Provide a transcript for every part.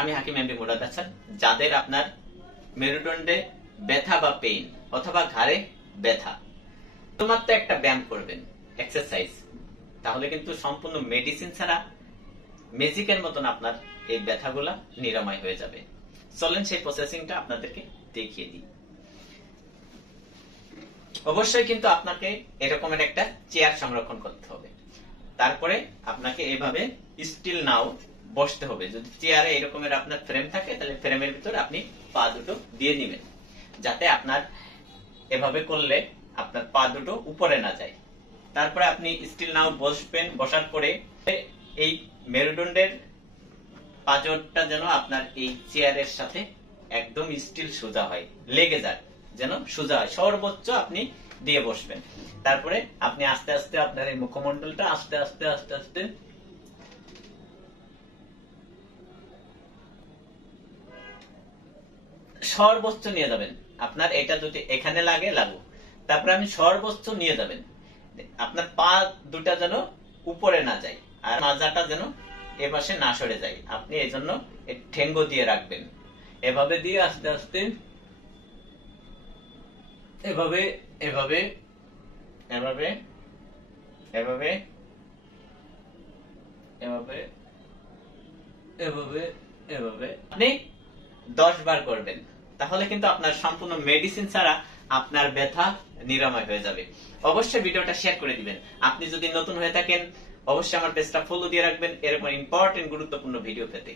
আমি হাকিম এমডি মুরাদ হাসান। যাদের আপনার মেরুদণ্ডে ব্যথা বা পেইন অথবা ঘাড়ে ব্যথা, শুধুমাত্র একটা ব্যায়াম করবেন, এক্সারসাইজ, তাহলে কিন্তু সম্পূর্ণ মেডিসিন ছাড়া ম্যাজিকের মতন আপনার এই ব্যথাগুলা নিরাময় হয়ে যাবে। চলেন সেই প্রসেসিংটা আপনাদেরকে দেখিয়ে দিই। অবশ্যই কিন্তু আপনাকে এরকমের একটা চেয়ার সংরক্ষণ করতে হবে। তারপরে আপনাকে এভাবে স্টিল নাও বসতে হবে। যদি চেয়ারে এরকমের আপনার ফ্রেম থাকে তাহলে ফ্রেমের ভিতরে আপনি পা দুটো দিয়ে দিবেন, যাতে আপনার এভাবে করলে আপনার পা দুটো উপরে না যায়। তারপরে আপনি স্টিল নাও বসবেন। বসার পরে এই মেরুদণ্ডের পাঁজরটা যেন আপনার এই চেয়ারের সাথে একদম স্টিল সোজা হয়, লেগে যায়, যেন সোজা হয়, সর্বোচ্চ আপনি দিয়ে বসবেন। তারপরে আপনি আস্তে আস্তে আপনার এই মুখমণ্ডলটা আস্তে আস্তে আস্তে আস্তে সর্বোচ্চ নিয়ে যাবেন। আপনার এটা যদি এখানে লাগে লাগুক, তারপরে আপনি সর্বোচ্চ নিয়ে যাবেন। আপনার পা দুটা যেন উপরে না যায় আর মাজাটা যেন এপাশে না সরে যায়। আপনি এই জন্য ঠেঙ্গো দিয়ে রাখবেন। এভাবে দিয়ে আস্তে আস্তে এভাবে এভাবে এভাবে এভাবে এভাবে এভাবে এভাবে আপনি 10 বার করবেন। তাহলে কিন্তু আপনার সম্পূর্ণ মেডিসিন ছাড়া আপনার ব্যথা নিরাময় হয়ে যাবে। অবশ্যই ভিডিওটা শেয়ার করে দিবেন। আপনি যদি নতুন হয়ে থাকেন অবশ্যই আমার পেজটা ফলো দিয়ে রাখবেন এরকম ইম্পর্টেন্ট গুরুত্বপূর্ণ ভিডিও পেতে।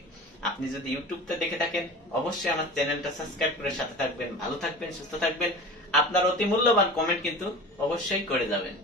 আপনি যদি ইউটিউবতে দেখে থাকেন অবশ্যই আমার চ্যানেলটা সাবস্ক্রাইব করে সাথে থাকবেন। ভালো থাকবেন, সুস্থ থাকবেন। আপনার অতি মূল্যবান কমেন্ট কিন্তু অবশ্যই করে যাবেন।